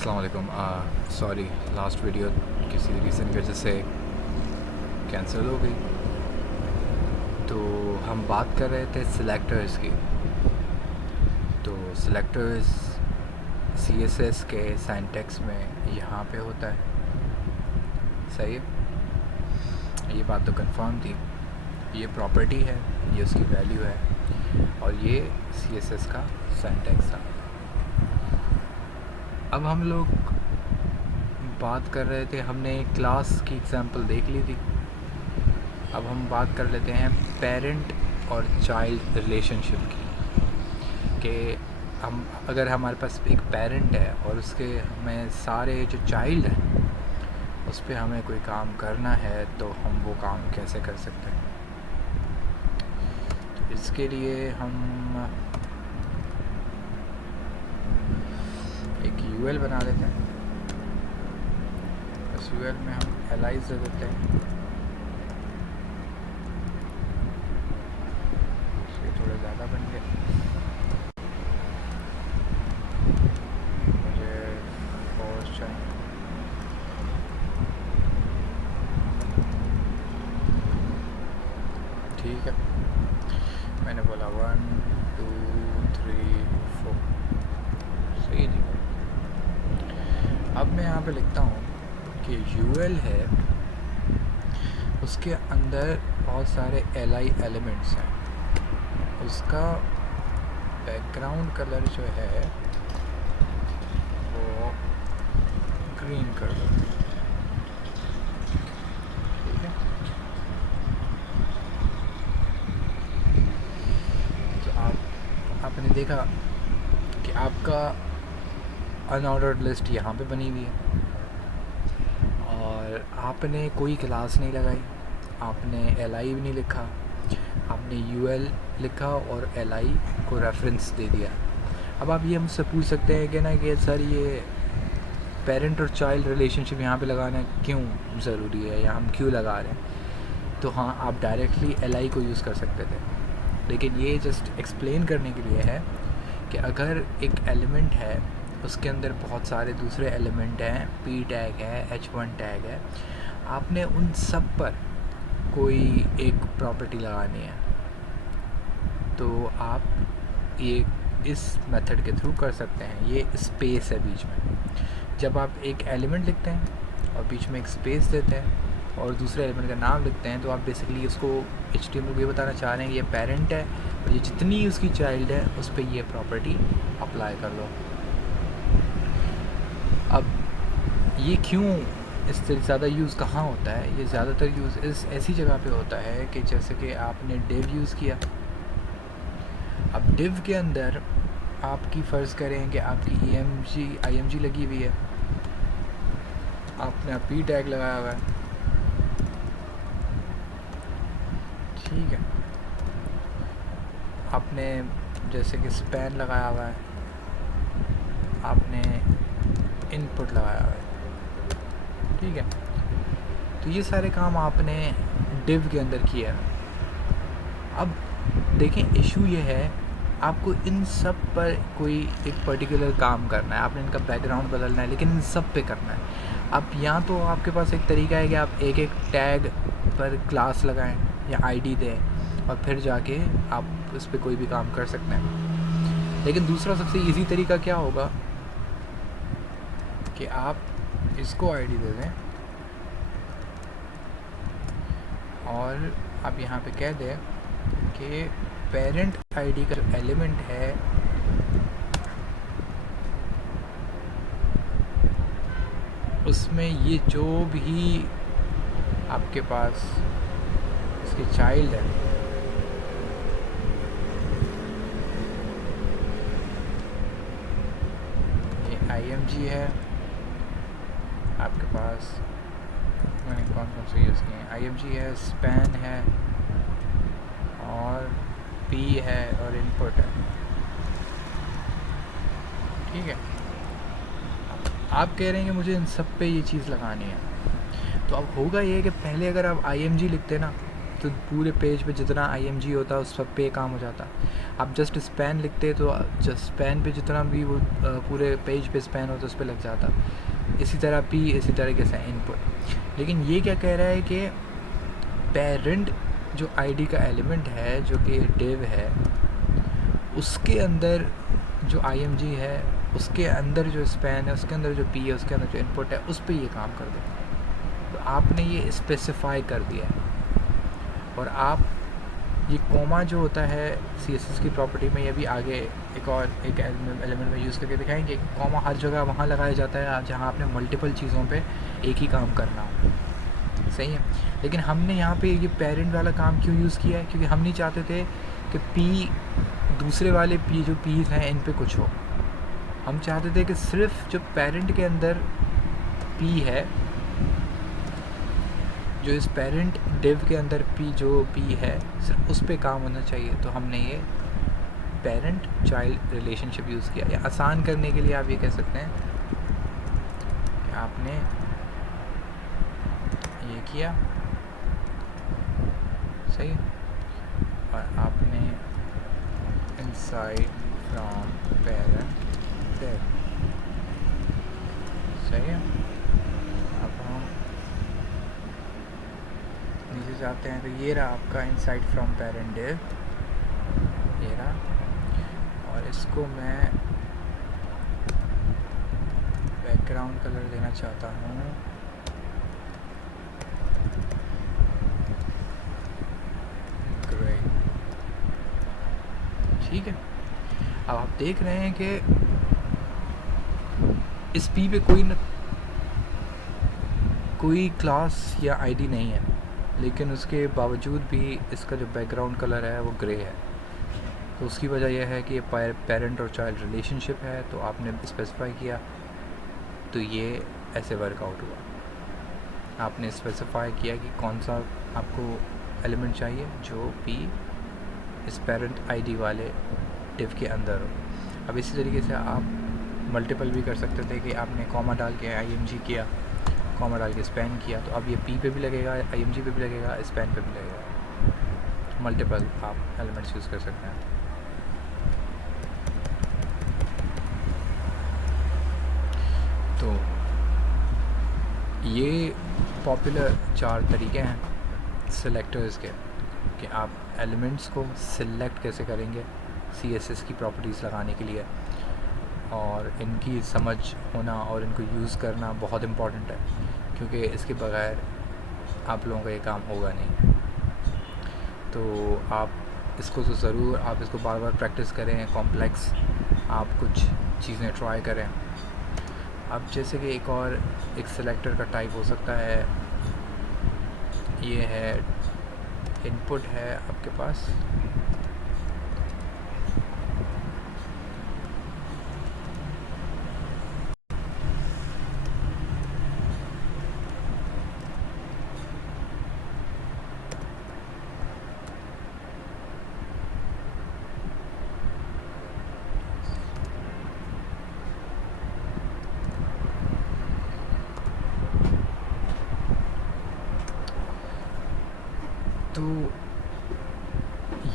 अस्सलाम वालेकुम। Sorry, last video किसी रीज़न की वजह से कैंसिल हो गई। तो हम बात कर रहे थे सिलेक्टर्स की। तो सिलेक्टर्स CSS के सिंटैक्स में यहाँ पे होता है, सही है। ये बात तो कंफर्म थी। ये प्रॉपर्टी है, ये उसकी वैल्यू है, और ये CSS का सिंटैक्स था। अब हम लोग बात कर रहे थे, हमने क्लास की एग्जांपल देख ली थी। अब हम बात कर लेते हैं पेरेंट और चाइल्ड रिलेशनशिप की, कि हम अगर हमारे पास एक पेरेंट है और उसके हमें सारे जो चाइल्ड हैं उस पर हमें कोई काम करना है, तो हम वो काम कैसे कर सकते हैं। तो इसके लिए हम एक UL बना लेते हैं। उस UL में हम एलाइज दे देते हैं। ये थोड़ा ज़्यादा बन गया, मुझे फोर्स चाहिए। ठीक है, मैंने बोला 1 2 3 4, सही जी। अब मैं यहाँ पे लिखता हूँ कि UL है, उसके अंदर बहुत सारे LI एलिमेंट्स हैं। उसका बैकग्राउंड कलर जो है वो ग्रीन कर दो, ठीक है। तो आपने देखा कि आपका अनऑर्डर्ड लिस्ट यहाँ पे बनी हुई है, और आपने कोई क्लास नहीं लगाई, आपने LI भी नहीं लिखा, आपने UL लिखा और LI को रेफरेंस दे दिया। अब आप ये मुझसे पूछ सकते हैं कि ना कि सर ये पेरेंट और चाइल्ड रिलेशनशिप यहाँ पे लगाना क्यों ज़रूरी है, या हम क्यों लगा रहे हैं। तो हाँ, आप डायरेक्टली LI को यूज़ कर सकते थे, लेकिन ये जस्ट एक्सप्लेन करने के लिए है कि अगर एक एलिमेंट है उसके अंदर बहुत सारे दूसरे एलिमेंट हैं, P टैग है, H1 टैग है, आपने उन सब पर कोई एक प्रॉपर्टी लगानी है, तो आप ये इस मेथड के थ्रू कर सकते हैं। ये स्पेस है बीच में। जब आप एक एलिमेंट लिखते हैं और बीच में एक स्पेस देते हैं और दूसरे एलिमेंट का नाम लिखते हैं, तो आप बेसिकली उसको HTML को ये बताना चाह रहे हैं कि ये पेरेंट है और ये जितनी उसकी चाइल्ड है उस पर ये प्रॉपर्टी अप्लाई कर दो। अब ये क्यों इससे ज़्यादा यूज़ कहाँ होता है, ये ज़्यादातर यूज़ इस ऐसी जगह पे होता है कि जैसे कि आपने div यूज़ किया। अब div के अंदर आपकी फ़र्ज़ करें कि आपकी IMG लगी हुई है, आपने P टैग लगाया हुआ है, ठीक है। आपने जैसे कि स्पैन लगाया हुआ है, आपने इनपुट लगाया हुआ है, ठीक है। तो ये सारे काम आपने div के अंदर किया। अब देखें, इशू ये है, आपको इन सब पर कोई एक पर्टिकुलर काम करना है, आपने इनका बैकग्राउंड बदलना है, लेकिन इन सब पे करना है। अब यहाँ तो आपके पास एक तरीका है कि आप एक एक टैग पर क्लास लगाएं या ID दें और फिर जाके आप उस पर कोई भी काम कर सकते हैं। लेकिन दूसरा सबसे इजी तरीका क्या होगा कि आप इसको ID दे दें और आप यहाँ पे कह दें कि पेरेंट ID का जो एलिमेंट है उसमें ये जो भी आपके पास इसके चाइल्ड है, ये IMG है आपके पास, मैंने कौन कौन से यूज़ किए हैं, IMG है, स्पैन है और P है और इनपुट है, ठीक है। आप कह रहे हैं कि मुझे इन सब पे ये चीज़ लगानी है, तो अब होगा ये कि पहले अगर आप IMG लिखते ना तो पूरे पेज पे जितना IMG होता है उस सब पे काम हो जाता। आप जस्ट स्पैन लिखते तो जस्ट स्पैन पे जितना भी वो पूरे पेज पे स्पैन होता उस पर लग जाता। इसी तरह P इसी तरीके से इनपुट। लेकिन ये क्या कह रहा है कि पेरेंट जो ID का एलिमेंट है जो कि div है, उसके अंदर जो IMG है, उसके अंदर जो स्पैन है, उसके अंदर जो P है, उसके अंदर जो इनपुट है, उस पर ये काम कर दो। तो आपने ये स्पेसिफाई कर दिया है। और आप ये कॉमा जो होता है CSS की प्रॉपर्टी में, ये भी आगे एक एलिमेंट में यूज़ करके दिखाएंगे। कॉमा हर जगह वहाँ लगाया जाता है जहाँ आपने मल्टीपल चीज़ों पे एक ही काम करना हो, सही है। लेकिन हमने यहाँ पे ये पेरेंट वाला काम क्यों यूज़ किया है? क्योंकि हम नहीं चाहते थे कि P दूसरे वाले P जो P's हैं इन पे कुछ हो। हम चाहते थे कि सिर्फ जो पेरेंट के अंदर P है, जो इस पेरेंट डिव के अंदर P है, सिर्फ उस पे काम होना चाहिए। तो हमने ये पेरेंट चाइल्ड रिलेशनशिप यूज़ किया। या आसान करने के लिए आप ये कह सकते हैं कि आपने ये किया, सही है, और आपने इनसाइड फ्रॉम पेरेंट डिव, सही है। अब हम नीचे जाते हैं तो ये रहा आपका इनसाइड फ्रॉम पेरेंट डिव, ये रहा। और इसको मैं बैकग्राउंड कलर देना चाहता हूँ ग्रे, ठीक है। अब आप देख रहे हैं कि इस P पे कोई क्लास या ID नहीं है, लेकिन उसके बावजूद भी इसका जो बैकग्राउंड कलर है वो ग्रे है। तो उसकी वजह यह है कि ये पेरेंट और चाइल्ड रिलेशनशिप है, तो आपने स्पेसिफाई किया तो ये ऐसे वर्कआउट हुआ। आपने स्पेसिफाई किया कि कौन सा आपको एलिमेंट चाहिए जो P इस पेरेंट ID वाले डिव के अंदर हो। अब इसी तरीके से आप मल्टीपल भी कर सकते थे कि आपने कॉमा डाल के IMG किया, कॉमा डाल के स्पैन किया, तो अब ये P पे भी लगेगा, IMG पे भी लगेगा, स्पैन पे भी लगेगा। मल्टीपल आप एलिमेंट्स यूज़ कर सकते हैं। तो ये पॉपुलर 4 तरीके हैं सिलेक्टर्स के कि आप एलिमेंट्स को सिलेक्ट कैसे करेंगे CSS की प्रॉपर्टीज़ लगाने के लिए। और इनकी समझ होना और इनको यूज़ करना बहुत इम्पॉर्टेंट है, क्योंकि इसके बगैर आप लोगों का ये काम होगा नहीं। तो आप इसको तो ज़रूर आप इसको बार बार प्रैक्टिस करें, कॉम्प्लेक्स आप कुछ चीज़ें ट्राई करें। अब जैसे कि एक सिलेक्टर का टाइप हो सकता है, ये है इनपुट है आपके पास, तो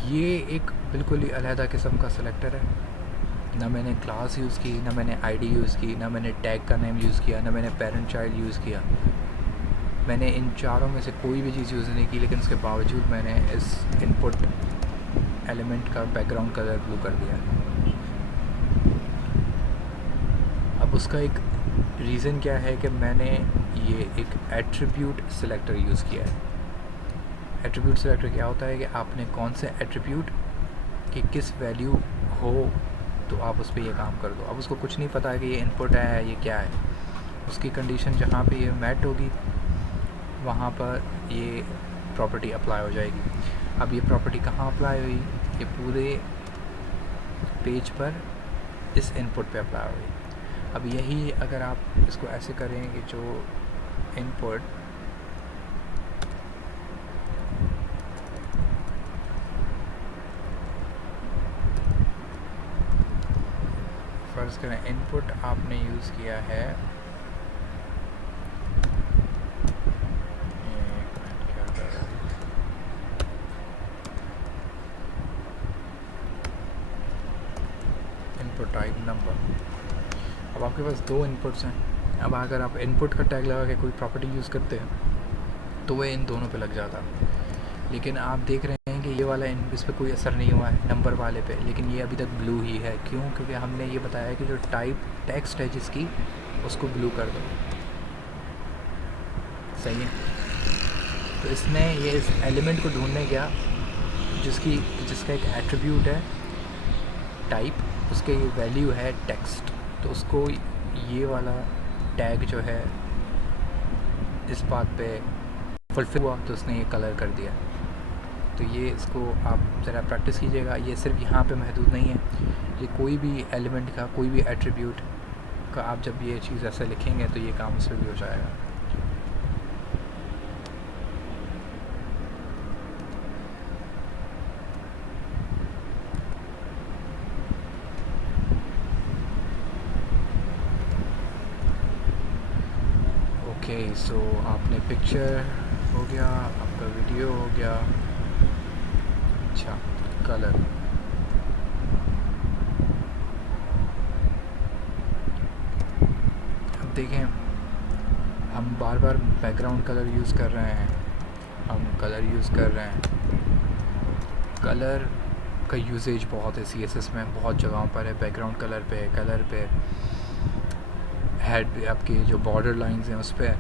ये एक बिल्कुल ही अलहदा किस्म का सिलेक्टर है। ना मैंने क्लास यूज़ की, ना मैंने ID यूज़ की, ना मैंने टैग का नेम यूज़ किया, ना मैंने पेरेंट चाइल्ड यूज़ किया। मैंने इन चारों में से कोई भी चीज़ यूज़ नहीं की, लेकिन उसके बावजूद मैंने इस इनपुट एलिमेंट का बैकग्राउंड कलर ब्लू कर दिया। अब उसका एक रीज़न क्या है कि मैंने ये एक एट्रीब्यूट सिलेक्टर यूज़ किया है। एट्रीब्यूट सिलेक्टर क्या होता है कि आपने कौन से एट्रीब्यूट की किस वैल्यू हो तो आप उस पर ये काम कर दो। अब उसको कुछ नहीं पता है कि ये इनपुट है, ये क्या है। उसकी कंडीशन जहाँ पे ये मैट होगी वहाँ पर ये प्रॉपर्टी अप्लाई हो जाएगी। अब ये प्रॉपर्टी कहाँ अप्लाई हुई? ये पूरे पेज पर इस इनपुट पे अप्लाई हुई। अब यही अगर आप इसको ऐसे करें कि जो इनपुट फर्ज करें, इनपुट आपने यूज़ किया है, क्या कर रहा है, अब आपके पास दो इनपुट्स हैं। अब अगर आप इनपुट का टैग लगा के कोई प्रॉपर्टी यूज़ करते हैं तो वह इन दोनों पे लग जाता। लेकिन आप देख रहे हैं कि ये वाला इस पर कोई असर नहीं हुआ है नंबर वाले पे, लेकिन ये अभी तक ब्लू ही है। क्यों? क्योंकि हमने ये बताया कि जो टाइप टेक्स्ट है जिसकी, उसको ब्लू कर दो। सही है। तो इसने ये इस एलिमेंट को ढूंढने गया जिसका एक एट्रीब्यूट है टाइप, उसके वैल्यू है टेक्स्ट। तो उसको ये वाला टैग जो है इस बात पे फुलफिल हुआ, तो उसने ये कलर कर दिया। तो ये इसको आप ज़रा प्रैक्टिस कीजिएगा। ये सिर्फ यहाँ पे महदूद नहीं है, ये कोई भी एलिमेंट का, कोई भी एट्रीब्यूट का आप जब ये चीज़ ऐसे लिखेंगे तो ये काम उस पर भी हो जाएगा। ओके, सो आपने पिक्चर हो गया, आपका वीडियो हो गया। अच्छा, कलर। अब देखें, हम बार बार बैकग्राउंड कलर यूज़ कर रहे हैं, हम कलर यूज़ कर रहे हैं। कलर का यूजेज बहुत है CSS में, बहुत जगहों पर है। बैकग्राउंड कलर पे हेड आपके जो बॉर्डर लाइंस हैं उस पर,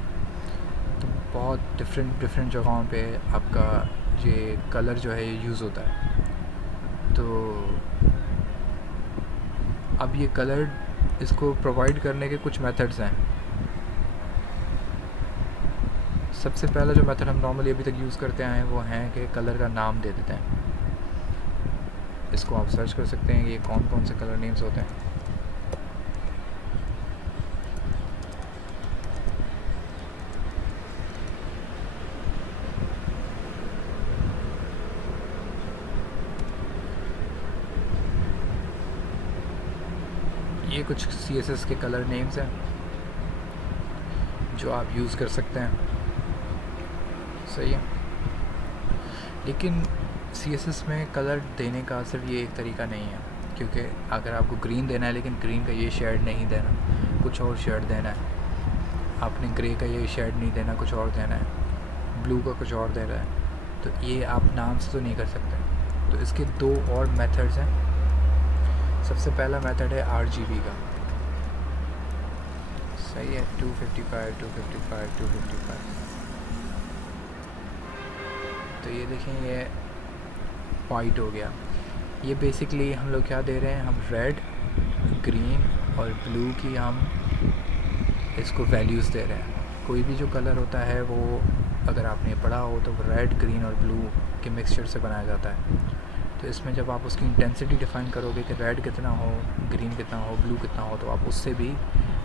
तो बहुत डिफरेंट जगहों पे आपका ये कलर जो है ये यूज़ होता है। तो अब ये कलर, इसको प्रोवाइड करने के कुछ मेथड्स हैं। सबसे पहला जो मेथड हम नॉर्मली अभी तक यूज़ करते आए हैं वो है कि कलर का नाम दे देते हैं। इसको आप सर्च कर सकते हैं कि ये कौन कौन से कलर नेम्स होते हैं। ये कुछ CSS के कलर नेम्स हैं जो आप यूज़ कर सकते हैं। सही है। लेकिन CSS में कलर देने का सिर्फ ये एक तरीका नहीं है, क्योंकि अगर आपको ग्रीन देना है, लेकिन ग्रीन का ये शेड नहीं देना, कुछ और शेड देना है। आपने ग्रे का ये शेड नहीं देना, कुछ और देना है। ब्लू का कुछ और देना है, तो ये आप नाम से तो नहीं कर सकते। तो इसके दो और मेथड्स हैं। सबसे पहला मेथड है RGB का। सही है, 255, 255, 255। तो ये देखें, ये वाइट हो गया। ये बेसिकली हम लोग क्या दे रहे हैं, हम रेड, ग्रीन और ब्लू की हम इसको वैल्यूज़ दे रहे हैं। कोई भी जो कलर होता है वो, अगर आपने पढ़ा हो तो रेड, ग्रीन और ब्लू के मिक्सचर से बनाया जाता है। तो इसमें जब आप उसकी इंटेंसिटी डिफ़ाइन करोगे कि रेड कितना हो, ग्रीन कितना हो, ब्लू कितना हो, तो आप उससे भी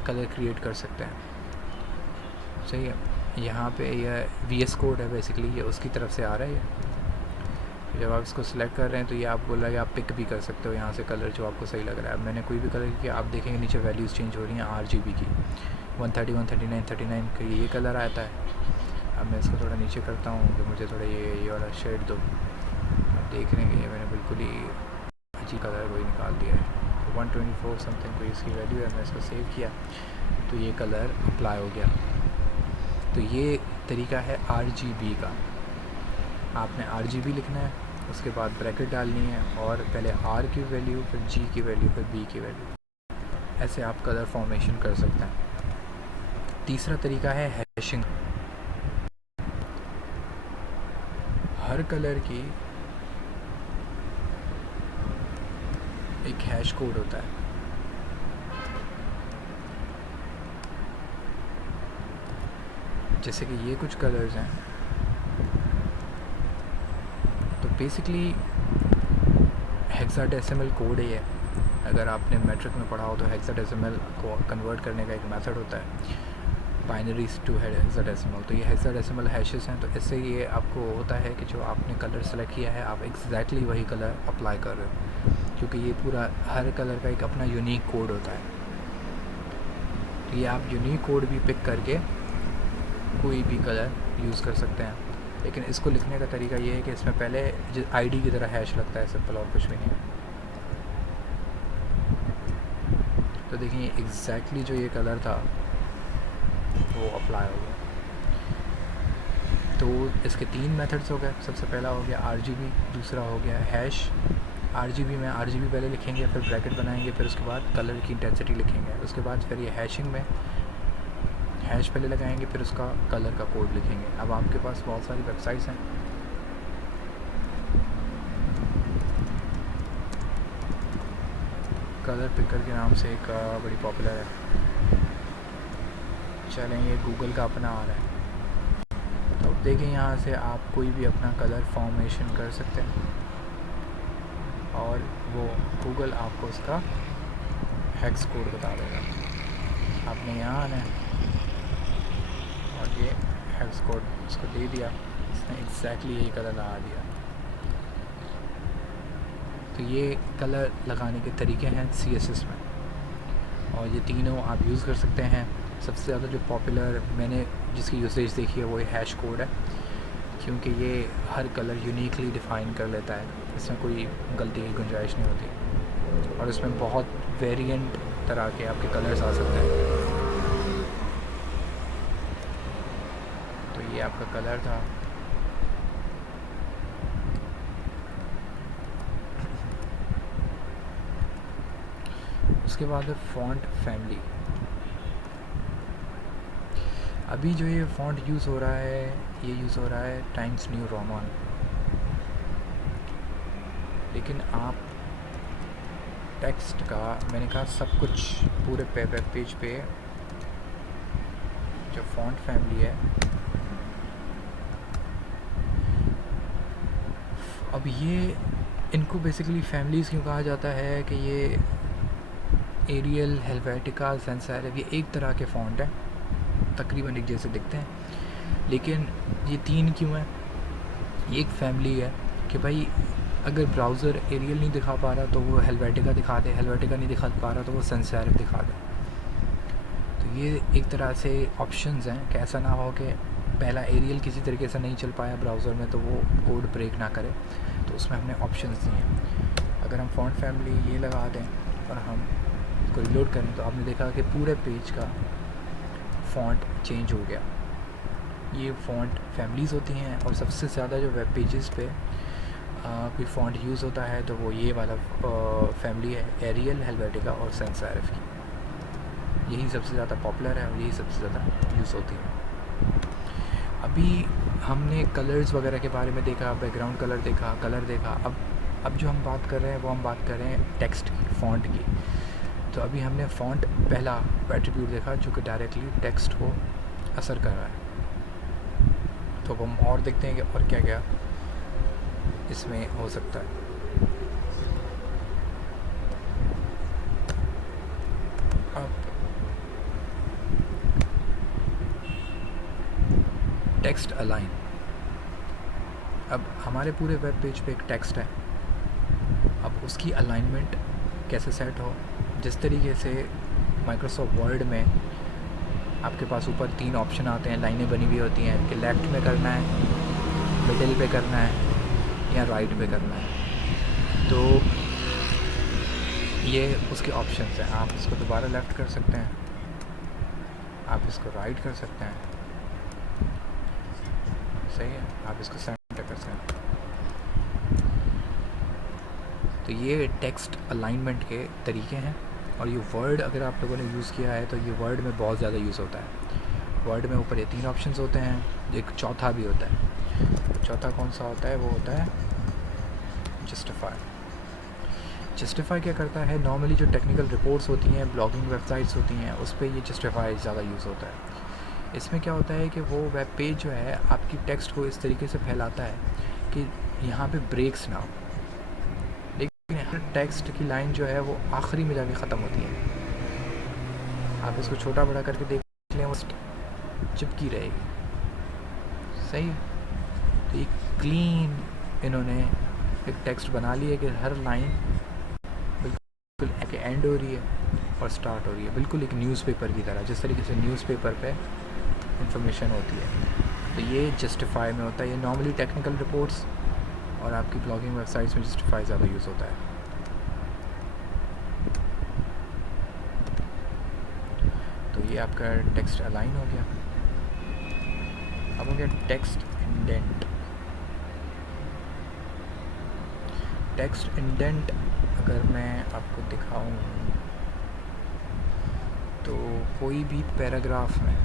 कलर क्रिएट कर सकते हैं। सही है। यहाँ पे यह VS कोड है, बेसिकली ये उसकी तरफ से आ रहा है। ये जब आप इसको सिलेक्ट कर रहे हैं तो ये आप बोल रहा है कि आप पिक भी कर सकते हो यहाँ से कलर जो आपको सही लग रहा है। अब मैंने कोई भी कलर किया, आप देखेंगे नीचे वैल्यूज़ चेंज हो रही हैं RGB की। 130, 139, 39 का ये कलर आता है। अब मैं इसको थोड़ा नीचे करता हूँ कि मुझे थोड़ा ये वाला शेड दो। आप देख रहे हैं कि ये मैंने बिल्कुल ही अजीब कलर वही निकाल दिया है। 124 समथिंग कोई इसकी वैल्यू है। मैं इसको सेव किया तो ये कलर अप्लाई हो गया। तो ये तरीका है RGB का। आपने RGB लिखना है, उसके बाद ब्रैकेट डालनी है, और पहले R की वैल्यू, फिर G की वैल्यू, फिर B की वैल्यू। ऐसे आप कलर फॉर्मेशन कर सकते हैं। तीसरा तरीका है हैशिंग। हर कलर की एक हैश कोड होता है। जैसे कि ये कुछ कलर्स हैं, तो बेसिकली हेक्साडेसिमल कोड है। अगर आपने मैट्रिक में पढ़ा हो तो हेक्साडेसिमल को कन्वर्ट करने का एक मेथड होता है, बाइनरीज टू हेक्साडेसिमल। तो ये हेक्साडेसिमल हैशेस हैं। तो इससे ये आपको होता है कि जो आपने कलर सेलेक्ट किया है आप एग्जैक्टली वही कलर अप्लाई कर रहे हो, क्योंकि ये पूरा हर कलर का एक अपना यूनिक कोड होता है। तो ये आप यूनिक कोड भी पिक करके कोई भी कलर यूज़ कर सकते हैं। लेकिन इसको लिखने का तरीका ये है कि इसमें पहले ID की तरह हैश लगता है, सिंपल, और कुछ भी नहीं है। तो देखिए एग्जैक्टली जो ये कलर था वो अप्लाई हो गया। तो इसके 3 मेथड्स हो गए। सबसे पहला हो गया RGB, दूसरा हो गया हैश। RGB में RGB पहले लिखेंगे, फिर ब्रैकेट बनाएंगे, फिर उसके बाद कलर की इंटेंसिटी लिखेंगे, उसके बाद फिर ये हैशिंग में हैश पहले लगाएंगे, फिर उसका कलर का कोड लिखेंगे। अब आपके पास बहुत सारी वेबसाइट्स हैं, कलर पिकर के नाम से एक बड़ी पॉपुलर है। चलें, ये गूगल का अपना आ रहा है। तो देखें यहाँ से आप कोई भी अपना कलर फॉर्मेशन कर सकते हैं और वो गूगल आपको उसका हेक्स कोड बता देगा। आपने यहाँ आना है और ये हेक्स कोड उसको दे दिया, इसने एग्जैक्टली यही कलर लगा दिया। तो ये कलर लगाने के तरीके हैं CSS में, और ये तीनों आप यूज़ कर सकते हैं। सबसे ज़्यादा जो पॉपुलर मैंने जिसकी यूसेज देखी है वो हैश कोड है, क्योंकि ये हर कलर यूनिकली डिफ़ाइन कर लेता है, इसमें कोई गलती की गुंजाइश नहीं होती, और इसमें बहुत वेरिएंट तरह के आपके कलर्स आ सकते हैं। तो ये आपका कलर था। उसके बाद है फ़ॉन्ट फैमिली। अभी जो ये फ़ॉन्ट यूज़ हो रहा है, ये यूज़ हो रहा है टाइम्स न्यू रोमन। लेकिन आप टेक्स्ट का, मैंने कहा सब कुछ पूरे वेब पेज पे जो फ़ॉन्ट फैमिली है, अब ये इनको बेसिकली फैमिलीज़ क्यों कहा जाता है कि ये एरियल, हेल्वेटिका, सैंस सेरिफ ये एक तरह के फ़ॉन्ट हैं, तकरीबन एक जैसे दिखते हैं, लेकिन ये 3 क्यों हैं? ये एक फैमिली है कि भाई अगर ब्राउज़र एरियल नहीं दिखा पा रहा तो वो हेल्वेटिका दिखा दे, हेल्वेटिका नहीं दिखा पा रहा तो वो सैंस सेरिफ दिखा दे। तो ये एक तरह से ऑप्शंस हैं कि ऐसा ना हो कि पहला एरियल किसी तरीके से नहीं चल पाया ब्राउज़र में तो वो कोड ब्रेक ना करे, तो उसमें हमने ऑप्शंस दिए हैं। अगर हम फ़ॉन्ट फैमिली ये लगा दें और हम इसको रिलोड करें तो आपने देखा कि पूरे पेज का फ़ॉन्ट चेंज हो गया। ये फ़ॉन्ट फैमिलीज़ होती हैं, और सबसे ज़्यादा जो वेब पेजेस पे कोई फ़ॉन्ट यूज़ होता है तो वो ये वाला फैमिली है, एरियल, हेल्वेटिका और सैंस सेरिफ की। यही सबसे ज़्यादा पॉपुलर है और यही सबसे ज़्यादा यूज़ होती है। अभी हमने कलर्स वगैरह के बारे में देखा, बैकग्राउंड कलर देखा, कलर देखा। अब जो हम बात कर रहे हैं वो हम बात कर रहे हैं टेक्स्ट की, फ़ॉन्ट की। तो अभी हमने फ़ॉन्ट पहला एट्रीब्यूट देखा जो कि डायरेक्टली टेक्स्ट को असर कर रहा है। तो अब हम और देखते हैं कि और क्या क्या इसमें हो सकता है। अब टेक्स्ट अलाइन। अब हमारे पूरे वेब पेज पे एक टेक्स्ट है, अब उसकी अलाइनमेंट कैसे सेट हो। जिस तरीके से माइक्रोसॉफ्ट वर्ड में आपके पास ऊपर 3 ऑप्शन आते हैं, लाइनें बनी हुई होती हैं कि लेफ़्ट में करना है, मिडिल पे करना है या राइट पे करना है। तो ये उसके ऑप्शंस हैं। आप इसको दोबारा लेफ़्ट कर सकते हैं, आप इसको राइट कर सकते हैं, सही है, आप इसको सेंटर कर सकते हैं। तो ये टेक्स्ट अलाइनमेंट के तरीके हैं, और ये वर्ड अगर आप लोगों ने यूज़ किया है तो ये वर्ड में बहुत ज़्यादा यूज़ होता है। वर्ड में ऊपर ये 3 ऑप्शंस होते हैं, एक चौथा भी होता है। तो चौथा कौन सा होता है? वो होता है जस्टिफाई। जस्टिफाई क्या करता है? नॉर्मली जो टेक्निकल रिपोर्ट्स होती हैं, ब्लॉगिंग वेबसाइट्स होती हैं, उस पर ये जस्टिफाई ज़्यादा यूज़ होता है। इसमें क्या होता है कि वो वेब पेज जो है आपकी टेक्स्ट को इस तरीके से फैलाता है कि यहाँ पे ब्रेक्स ना हो, लेकिन हर टेक्स्ट की लाइन जो है वो आखिरी में जाके ख़त्म होती है। आप इसको छोटा बड़ा करके देख लें, वो चिपकी रहेगी, सही है। तो एक क्लीन इन्होंने एक टेक्स्ट बना लिया कि हर लाइन बिल्कुल एंड हो रही है और स्टार्ट हो रही है, बिल्कुल एक न्यूज़पेपर की तरह, जिस तरीके से न्यूज़पेपर पे इंफॉर्मेशन होती है। तो ये जस्टिफाई में होता है। ये नॉर्मली टेक्निकल रिपोर्ट्स और आपकी ब्लॉगिंग वेबसाइट्स में जस्टिफाई ज़्यादा यूज़ होता है। तो ये आपका टेक्स्ट अलाइन हो गया। अब हो गया टेक्स्ट इंडेंट। टेक्स्ट इंडेंट अगर मैं आपको दिखाऊं तो कोई भी पैराग्राफ में,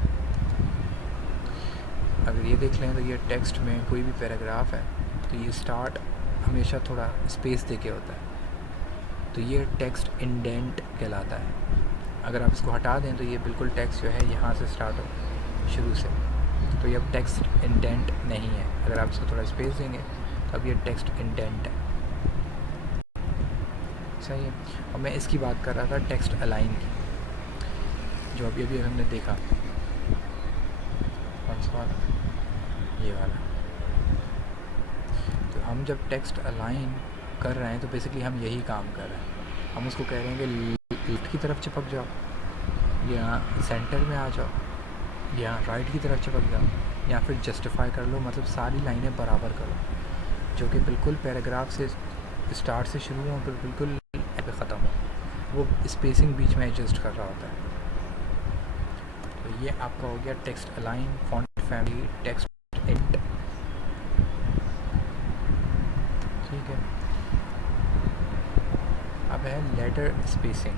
अगर ये देख लें तो ये टेक्स्ट में कोई भी पैराग्राफ है तो ये स्टार्ट हमेशा थोड़ा स्पेस देके होता है, तो ये टेक्स्ट इंडेंट कहलाता है। अगर आप इसको हटा दें तो ये बिल्कुल टेक्स्ट जो है यहाँ से स्टार्ट हो शुरू से, तो ये अब टेक्स्ट इंडेंट नहीं है। अगर आप इसको थोड़ा स्पेस देंगे तो अब ये टेक्स्ट इंडेंट है। सही है। और मैं इसकी बात कर रहा था टेक्स्ट अलाइन की, जो अभी अभी हमने देखा। कौन सा वाला? ये वाला। तो हम जब टेक्स्ट अलाइन कर रहे हैं तो बेसिकली हम यही काम कर रहे हैं। हम उसको कह रहे हैं कि लेफ्ट की तरफ चिपक जाओ, या सेंटर में आ जाओ, या राइट की तरफ चिपक जाओ, या फिर जस्टिफाई कर लो, मतलब सारी लाइनें बराबर करो, जो कि बिल्कुल पैराग्राफ से स्टार्ट से शुरू हो फिर बिल्कुल पे ख़त्म हो। वो स्पेसिंग बीच में एडजस्ट कर रहा होता है। तो ये आपका हो गया text align, font family, text int. ठीक है। अब है लेटर स्पेसिंग।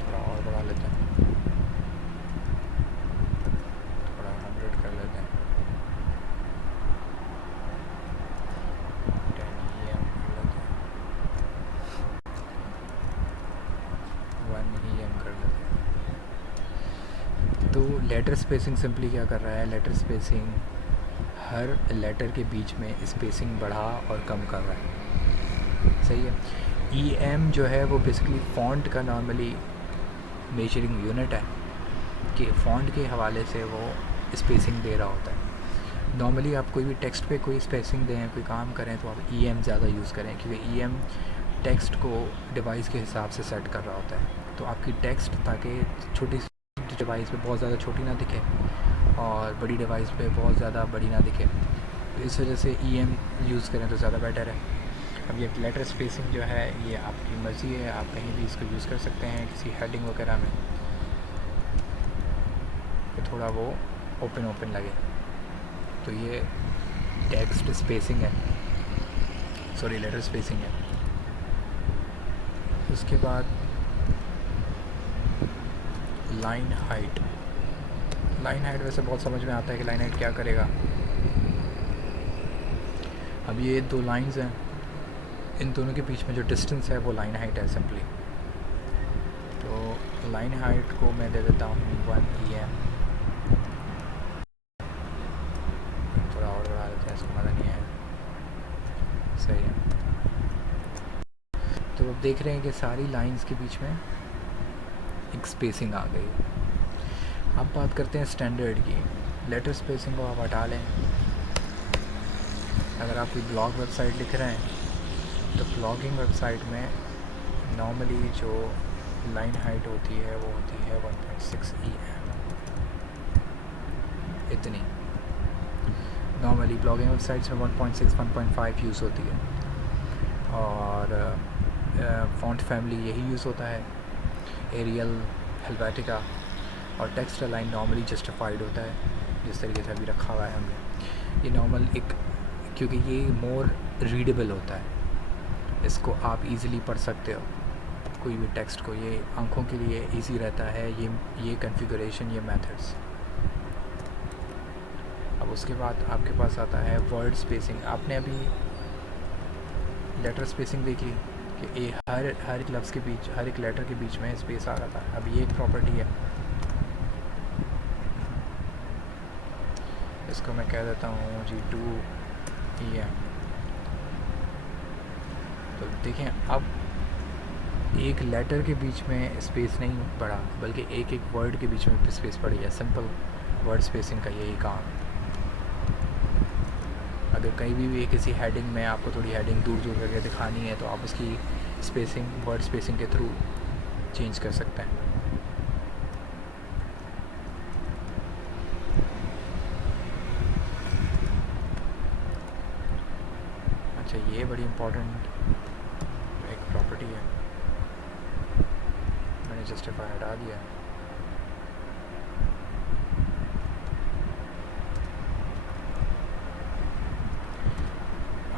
थोड़ा और बढ़ा लेते हैं, थोड़ा 100 कर लेते हैं, 10 EM कर लेते हैं, 1 EM कर लेते हैं। तो लेटर स्पेसिंग सिंपली क्या कर रहा है, लेटर स्पेसिंग हर लेटर के बीच में स्पेसिंग बढ़ा और कम कर रहा है। सही है। EM जो है वो बेसिकली फ़ॉन्ट का नॉर्मली मेजरिंग यूनिट है, कि फ़ॉन्ट के हवाले से वो स्पेसिंग दे रहा होता है। नॉर्मली आप कोई भी टेक्स्ट पे कोई स्पेसिंग दें, कोई काम करें तो आप EM ज़्यादा यूज़ करें, क्योंकि EM टेक्स्ट को डिवाइस के हिसाब से सेट कर रहा होता है। तो आपकी टेक्स्ट ताकि छोटी डिवाइस पे बहुत ज़्यादा छोटी ना दिखे और बड़ी डिवाइस पे बहुत ज़्यादा बड़ी ना दिखे, तो इस वजह से EM यूज़ करें तो ज़्यादा बेटर है। अब ये लेटर स्पेसिंग जो है ये आपकी मर्ज़ी है, आप कहीं भी इसको यूज़ कर सकते हैं, किसी हेडिंग वगैरह में तो थोड़ा वो ओपन लगे। तो ये टेक्स्ट स्पेसिंग है, सॉरी लेटर स्पेसिंग है। उसके बाद लाइन हाइट। लाइन हाइट वैसे बहुत समझ में आता है कि लाइन हाइट क्या करेगा। अब ये दो लाइंस हैं, इन दोनों के बीच में जो डिस्टेंस है वो लाइन हाइट है सिंपली। तो लाइन हाइट को मैं दे देता हूँ 1 EM। थोड़ा और बढ़ा देते हैं, इसको मज़ा नहीं आया। सही है। तो अब देख रहे हैं कि सारी लाइंस के बीच में एक स्पेसिंग आ गई। अब बात करते हैं स्टैंडर्ड की। लेटर स्पेसिंग को आप हटा लें। अगर आप कोई ब्लॉग वेबसाइट लिख रहे हैं तो ब्लॉगिंग वेबसाइट में नॉर्मली जो लाइन हाइट होती है वो होती है 1.6 EM, इतनी। नॉर्मली ब्लॉगिंग वेबसाइट्स में 1.6 1.5 यूज़ होती है, और फ़ॉन्ट फैमिली यही यूज़ होता है, एरियल, हेल्वेटिका। और टेक्स्ट अलाइन नॉर्मली जस्टिफाइड होता है, जिस तरीके से अभी रखा हुआ है हमने। ये नॉर्मल एक, क्योंकि ये मोर रीडेबल होता है, इसको आप इजीली पढ़ सकते हो कोई भी टेक्स्ट को, ये आंखों के लिए इजी रहता है ये कॉन्फ़िगरेशन, ये मेथड्स। अब उसके बाद आपके पास आता है वर्ड स्पेसिंग। आपने अभी लेटर स्पेसिंग देखी कि हर एक लफ्ज़ के बीच, हर एक लेटर के बीच में स्पेस आ रहा था। अब ये एक प्रॉपर्टी है, इसको मैं कह देता हूँ G2 EM। तो देखें, अब एक लेटर के बीच में स्पेस नहीं बढ़ा, बल्कि एक वर्ड के बीच में स्पेस पड़ी है। सिंपल वर्ड स्पेसिंग का यही काम है। अगर कहीं भी किसी हेडिंग में आपको थोड़ी हेडिंग दूर करके दिखानी है तो आप उसकी स्पेसिंग वर्ड स्पेसिंग के थ्रू चेंज कर सकते हैं। अच्छा, ये बड़ी इम्पोर्टेंट एक प्रॉपर्टी है, मैंने जस्टिफाई हटा दिया।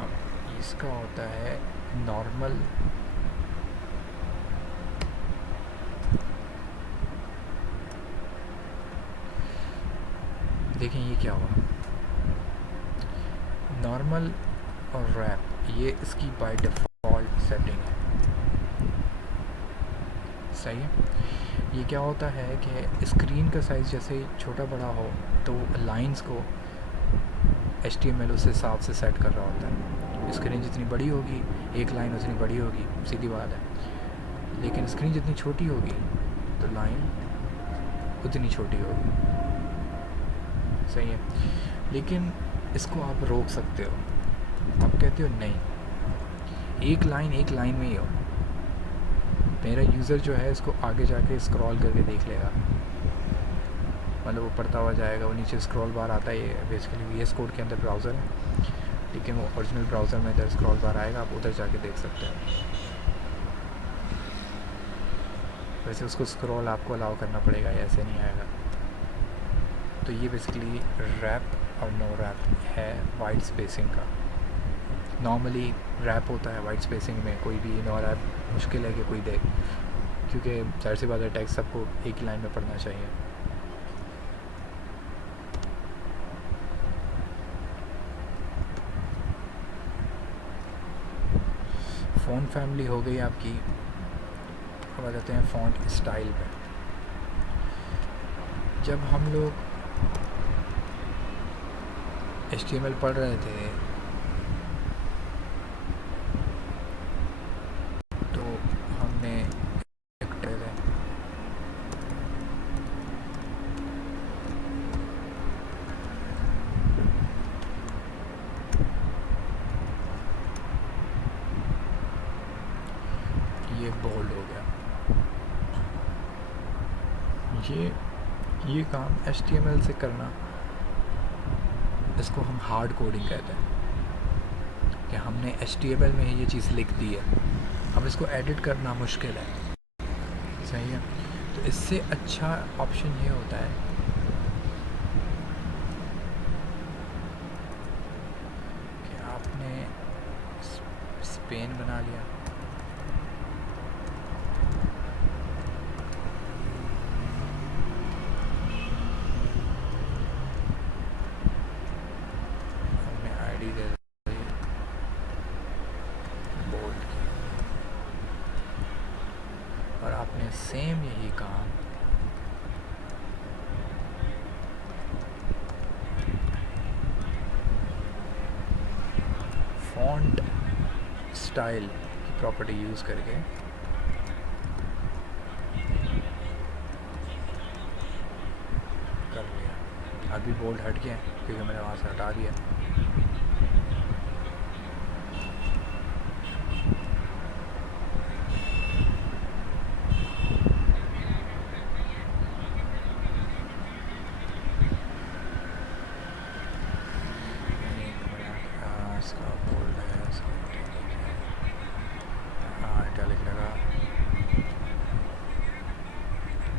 अब इसका होता है नॉर्मल, देखें ये क्या हुआ, नॉर्मल और रैप ये इसकी बाय डिफ़ॉल्ट सेटिंग है, सही है। ये क्या होता है कि स्क्रीन का साइज़ जैसे छोटा बड़ा हो तो लाइंस को HTML उस हिसाब से सेट कर रहा होता है। स्क्रीन जितनी बड़ी होगी एक लाइन उतनी बड़ी होगी, सीधी बात है। लेकिन स्क्रीन जितनी छोटी होगी तो लाइन उतनी छोटी होगी, सही है। लेकिन इसको आप रोक सकते हो, आप कहते हो नहीं, एक लाइन में ही हो। मेरा यूज़र जो है इसको आगे जाके स्क्रॉल करके देख लेगा, मतलब वो पढ़ता हुआ जाएगा, वो नीचे स्क्रॉल बार आता है। ये बेसिकली VS कोड के अंदर ब्राउज़र है, लेकिन वो ओरिजिनल ब्राउज़र में इधर स्क्रॉल बार आएगा, आप उधर जाके देख सकते हो। वैसे उसको स्क्रॉल आपको अलाउ करना पड़ेगा, ऐसे नहीं आएगा। तो ये बेसिकली रैप और नो रैप है वाइट स्पेसिंग का। नॉर्मली रैप होता है वाइट स्पेसिंग में, कोई भी नो रैप मुश्किल है कि कोई दे, क्योंकि ज़ाहिर सी बात है टेक्स्ट सबको एक ही लाइन में पढ़ना चाहिए। फ़ॉन्ट फैमिली हो गई आपकी। अब आ जाते हैं फ़ॉन्ट स्टाइल पे। जब हम लोग HTML पढ़ रहे थे तो हमने ये बोल्ड हो गया, ये काम HTML से करना, इसको हम हार्ड कोडिंग कहते हैं, कि हमने HTML में ही ये चीज़ लिख दी है, अब इसको एडिट करना मुश्किल है, सही है। तो इससे अच्छा ऑप्शन ये होता है कि आपने स्पेन बना लिया, और आपने सेम यही काम फ़ॉन्ट स्टाइल की प्रॉपर्टी यूज़ करके कर लिया। अभी बोल्ड हट गया क्योंकि मैंने वहाँ से हटा दिया।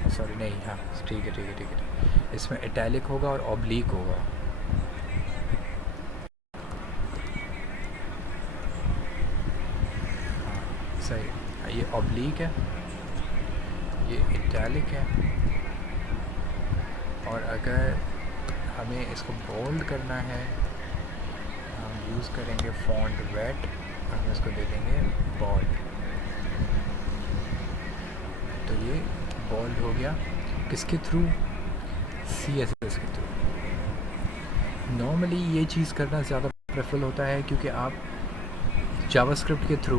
सॉरी नहीं, हाँ ठीक है। इसमें इटैलिक होगा और ऑब्लिक होगा। हाँ सही, ये ऑब्लिक है, ये इटैलिक है, और अगर हमें इसको बोल्ड करना है हम यूज़ करेंगे फ़ॉन्ट वेट और हम इसको दे देंगे बोल्ड। तो ये बोल्ड हो गया, किसके थ्रू? CSS के थ्रू। नॉर्मली ये चीज़ करना ज़्यादा प्रेफर होता है क्योंकि आप जावास्क्रिप्ट के थ्रू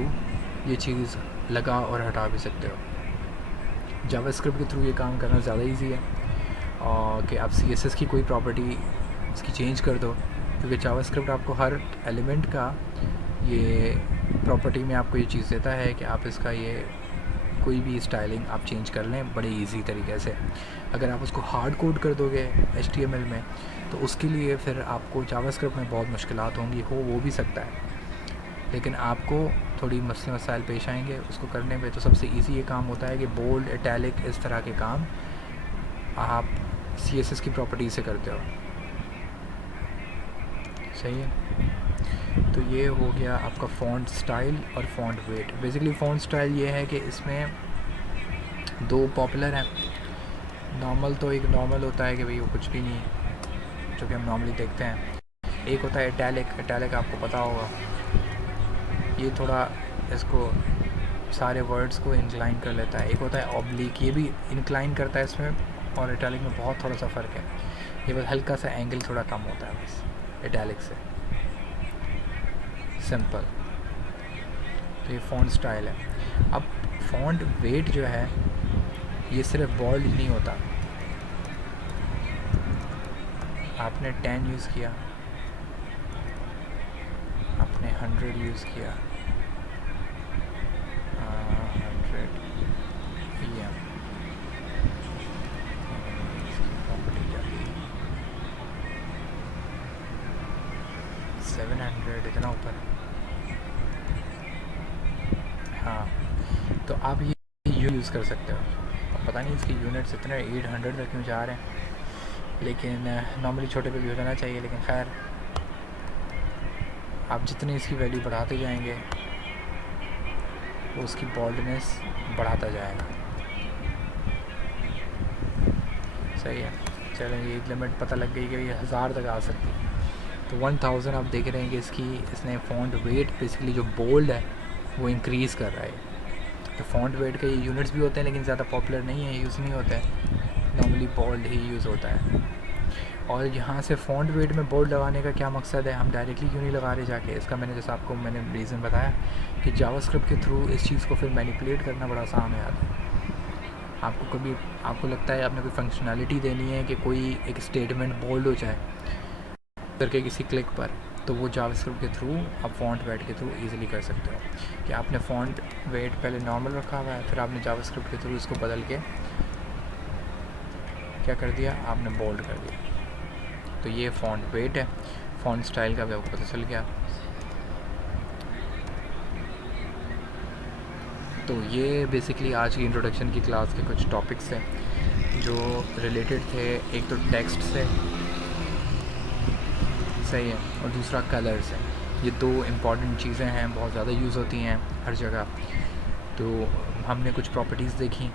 ये चीज़ लगा और हटा भी सकते हो। जावास्क्रिप्ट के थ्रू ये काम करना ज़्यादा इजी है, और कि आप CSS की कोई प्रॉपर्टी इसकी चेंज कर दो, क्योंकि जावास्क्रिप्ट आपको हर एलिमेंट का ये प्रॉपर्टी में आपको ये चीज़ देता है कि आप इसका ये कोई भी स्टाइलिंग आप चेंज कर लें बड़े इजी तरीके से। अगर आप उसको हार्ड कोड कर दोगे HTML में तो उसके लिए फिर आपको जावास्क्रिप्ट में बहुत मुश्किलात होंगी, हो वो भी सकता है, लेकिन आपको थोड़ी मसले मसाइल पेश आएंगे उसको करने में। तो सबसे इजी ये काम होता है कि बोल्ड, इटैलिक, इस तरह के काम आप CSS की प्रॉपर्टी से करते हो। सही है। तो ये हो गया आपका फ़ॉन्ट स्टाइल और font weight. Basically font style ये है कि इसमें दो पॉपुलर हैं। नॉर्मल तो एक नॉर्मल होता है कि भाई वो कुछ भी नहीं, जो कि हम नॉर्मली देखते हैं। एक होता है इटैलिक। इटैलिक आपको पता होगा, ये थोड़ा इसको सारे वर्ड्स को इंक्लाइन कर लेता है। एक होता है ऑब्लिक, ये भी इंक्लाइन करता है इसमें, और इटैलिक में बहुत थोड़ा सा फ़र्क है। ये बस हल्का सा एंगल थोड़ा कम होता है बस इटैलिक से। सिंपल। तो ये फ़ॉन्ट स्टाइल है। अब फ़ॉन्ट वेट जो है ये सिर्फ बोल्ड ही नहीं होता। आपने 10 यूज़ किया, आपने 100 यूज़ किया, 100 EM, 700 इतना ऊपर। हाँ, तो आप ये यूज़ कर सकते हो। पता नहीं इसके यूनिट्स इतने 800 तक क्यों जा रहे हैं, लेकिन नॉर्मली छोटे पे भी हो जाना चाहिए। लेकिन खैर, आप जितने इसकी वैल्यू बढ़ाते जाएंगे वो उसकी बोल्डनेस बढ़ाता जाएगा। सही है। चलें, ये लिमिट पता लग गई कि ये 1000 तक आ सकती है। तो 1000 आप देख रहे हैं कि इसने फ़ॉन्ट वेट बेसिकली जो बोल्ड है वो इंक्रीज़ कर रहा है। तो फ़ॉन्ट वेट के ये यूनिट्स भी होते हैं लेकिन ज़्यादा पॉपुलर नहीं है, यूज़ नहीं होता है। नॉर्मली बोल्ड ही यूज़ होता है। और यहाँ से फ़ॉन्ट वेट में बोल्ड लगाने का क्या मकसद है, हम डायरेक्टली क्यों नहीं लगा रहे जाके? इसका जैसे आपको मैंने रीज़न बताया कि जावास्क्रिप्ट के थ्रू इस चीज़ को फिर मैनिपुलेट करना बड़ा आसान हो जाता है। आपको लगता है आपने कोई फंक्शनैलिटी देनी है कि कोई एक स्टेटमेंट बोल्ड हो जाए करके किसी क्लिक पर, तो वो जावास्क्रिप्ट के थ्रू आप फ़ॉन्ट वेट के थ्रू ईज़िली कर सकते हो। कि आपने फ़ॉन्ट वेट पहले नॉर्मल रखा हुआ है, फिर आपने जावास्क्रिप्ट के थ्रू इसको बदल के क्या कर दिया, आपने बोल्ड कर दिया। तो ये फ़ॉन्ट वेट है। फ़ॉन्ट स्टाइल का भी आपको पता चल गया। तो ये बेसिकली आज की इंट्रोडक्शन की क्लास के कुछ टॉपिक्स हैं जो रिलेटेड थे। एक तो टेक्स्ट से, सही है, और दूसरा कलर्स है। ये दो इम्पॉर्टेंट चीज़ें हैं, बहुत ज़्यादा यूज़ होती हैं हर जगह। तो हमने कुछ प्रॉपर्टीज़ देखी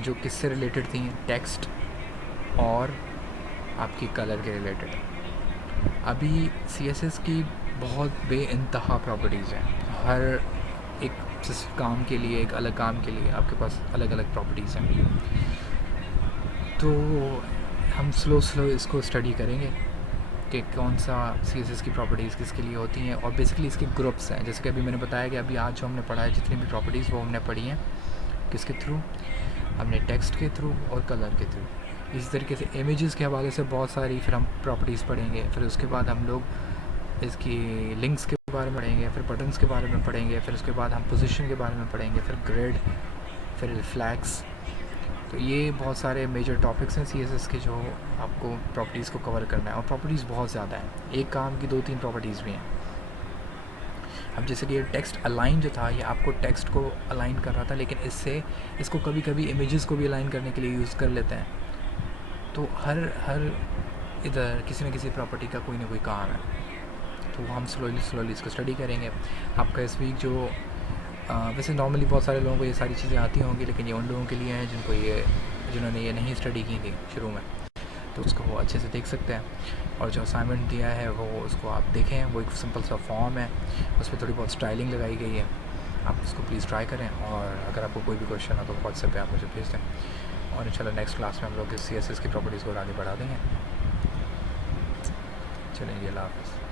जो किससे रिलेटेड थी, टेक्स्ट और आपकी कलर के रिलेटेड। अभी CSS की बहुत बेइंतहा प्रॉपर्टीज़ हैं। हर एक काम के लिए, एक अलग काम के लिए आपके पास अलग अलग प्रॉपर्टीज़ हैं। तो हम स्लो इसको स्टडी करेंगे कि कौन सा CSS की प्रॉपर्टीज़ किसके लिए होती हैं। और बेसिकली इसके ग्रुप्स हैं। जैसे कि अभी मैंने बताया कि अभी आज जो हमने पढ़ा है, जितनी भी प्रॉपर्टीज़ वो हमने पढ़ी हैं किसके थ्रू, हमने टेक्स्ट के थ्रू और कलर के थ्रू। इसी तरीके से इमेजेस के हवाले से बहुत सारी फिर हम प्रॉपर्टीज़ पढ़ेंगे। फिर उसके बाद हम लोग इसकी लिंक्स के बारे में पढ़ेंगे, फिर बटन्स के बारे में पढ़ेंगे, फिर उसके बाद हम पोजीशन के बारे में पढ़ेंगे, फिर ग्रिड, फिर फ्लैग्स। तो ये बहुत सारे मेजर टॉपिक्स हैं CSS के जो आपको प्रॉपर्टीज़ को कवर करना है। और प्रॉपर्टीज़ बहुत ज़्यादा हैं, एक काम की 2-3 प्रॉपर्टीज़ भी हैं। अब जैसे कि ये टेक्स्ट अलाइन जो था, ये आपको टेक्स्ट को अलाइन कर रहा था, लेकिन इसको कभी कभी इमेजेस को भी अलाइन करने के लिए यूज़ कर लेते हैं। तो हर इधर किसी न किसी प्रॉपर्टी का कोई ना कोई काम है। तो हम स्लोली इसको स्टडी करेंगे। आपका इस वीक जो वैसे नॉर्मली बहुत सारे लोगों को ये सारी चीज़ें आती होंगी, लेकिन ये उन लोगों के लिए हैं जिन्होंने ये नहीं स्टडी की थी शुरू में, तो उसको वो अच्छे से देख सकते हैं। और जो असाइनमेंट दिया है वो उसको आप देखें। वो एक सिंपल सा फॉर्म है, उस पर थोड़ी बहुत स्टाइलिंग लगाई गई है। आप उसको प्लीज़ ट्राई करें। और अगर आपको कोई भी क्वेश्चन हो तो व्हाट्सएप पे आप मुझे भेज दें। और इंशाल्लाह नेक्स्ट क्लास में हम लोग इस CSS की प्रॉपर्टीज़ को आगे बढ़ा देंगे। चलेंगे, अल्लाह हाफ़िज़।